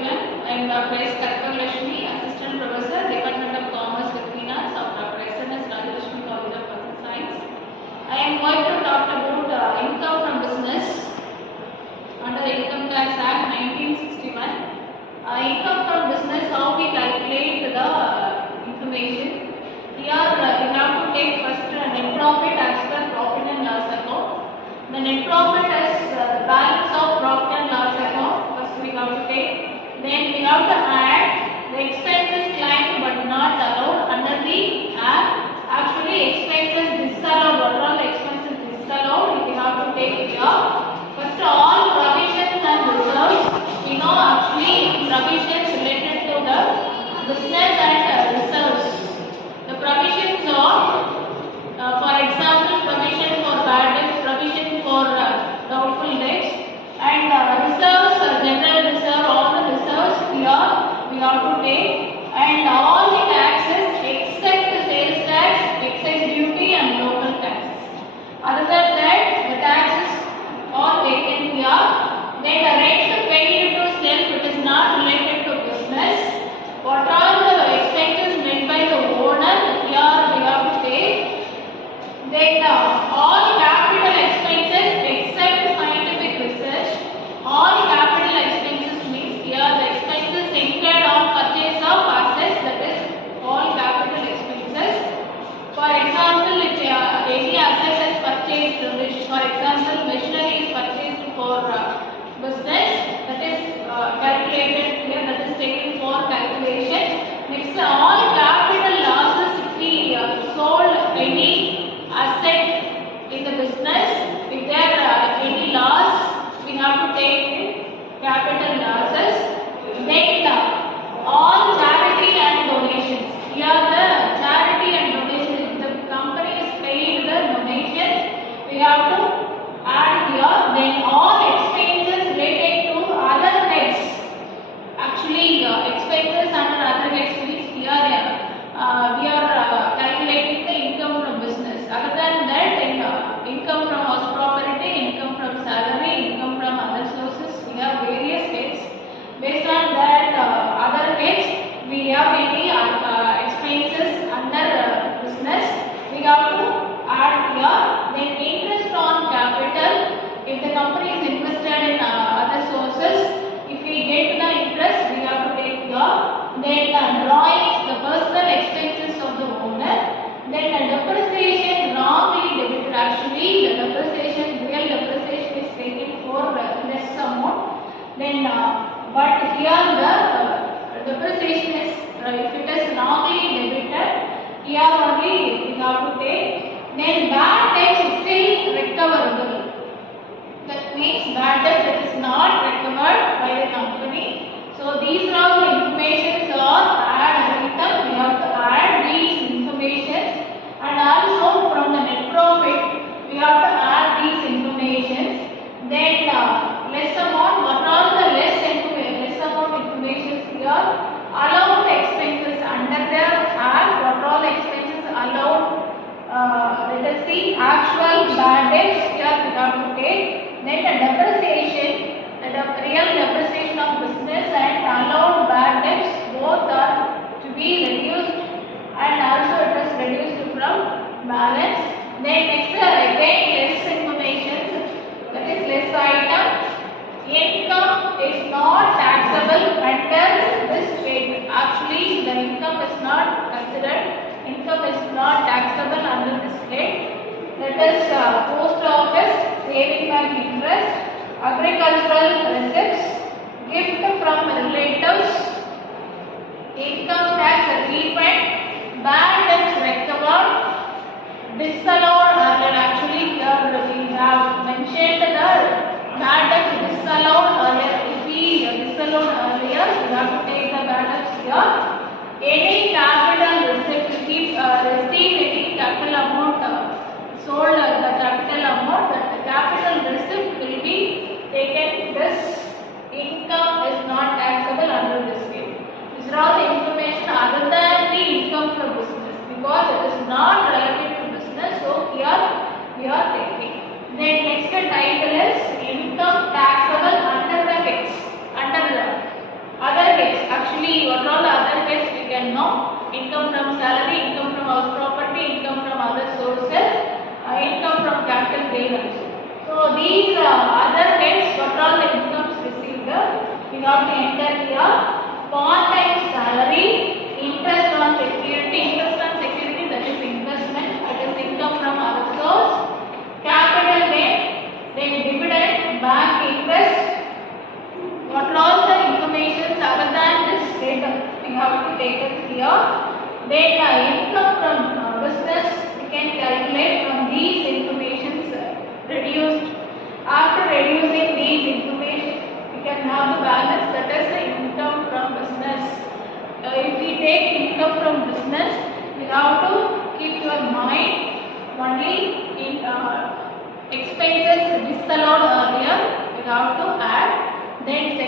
everyone. I am Dr. S. Karpagalakshmi, Assistant Professor, Department of Commerce with Finance of Dr. SNS College of Science. I am going to talk about income from business under Income Tax Act 1961. Income from business, how we calculate the information. Here we have to take first net profit as per profit and loss account. The net profit as the balance of profit and loss account. First we have to take. Then we have to add the expenses claimed but not allowed under the act. Actually expenses disallowed. What are the expenses disallowed? We have to take here. First all provisions and reserves. We know actually provisions related to the business and reserves. The provisions are for example, provision for bad debts, provision for doubtful debts, and reserves, general reserve, all the reserves here we have to take, and all the taxes except sales tax, excise duty, and local taxes. Other than that, the taxes are taken here. Then the rent paid to self, it is not related to business. What are the expenses made by the owner? Here we have to take. Then all capital expenses except scientific research. All capital expenses means here the expenses incurred on purchase of assets, that is all capital expenses. For example, if any asset is purchased, which for example machinery is purchased for business, that is calculated here, that is taken for calculation. Next, all capital losses if we sold any asset in the business, if there are any loss, we have to take capital losses. Then all charity and donations. Here the charity and donations, if the company is paid the donation, we have to add here. Then all expenses related to other heads. Actually expenses under other heads means here we are calculating the income from business. Other than that, income from house property, income from salary, income from other sources, we have various heads. Based on that other heads, we have any expenses under business, we have to add here. Then interest on capital, if the company is invested in other sources, if we get the interest, we have to take here. Then drawings, the personal expenses of the owner. Then the depreciation wrongly debited. Actually, the depreciation, real depreciation is taken for less amount. Then, but here the depreciation is, if it is wrongly debited, here only we have to take. Then bad debt is still recoverable. That means bad debt that is not recovered by the company. So these are all the informations are add item. We have to add these informations, and also from the net profit we have to add these informations. Then less amount. What are the less amount informations here? Allowed expenses under the act. What all expenses allowed? Let us see. Actual bad debts here we have to take. Then the depreciation. The real depreciation of business and allowed bad debts both are to be reduced, and also it is reduced from balance. Then next again less information, that is less item. Income is not taxable under this head. Actually the income is not considered. Income is not taxable under this head. That is post office, saving bank interest, agricultural receipts, gift from relatives, income tax refund, bad debts recovered, disallowed earlier. Actually here we have mentioned the bad debts disallowed earlier. If we disallowed earlier, we have to take the bad debts here. Any capital receipt, if we receive any capital amount sold, the capital amount, that the capital receipt will be taken. This income is not taxable under this head. These are all the information other than the income from business, because it is not related to business. So here we are taking. Then next title is income taxable under the heads. Under the other part-time salary, interest on security, that is investment, that is income from other source, capital gain, then dividend, bank interest. What are all the information other than this data we have to take it here. Then income from business we can calculate from these informations reduced. After reducing these information we can have the balance, that is the income from business. If we take income from business, you have to keep your mind only in expenses disallowed earlier, you have to add. Then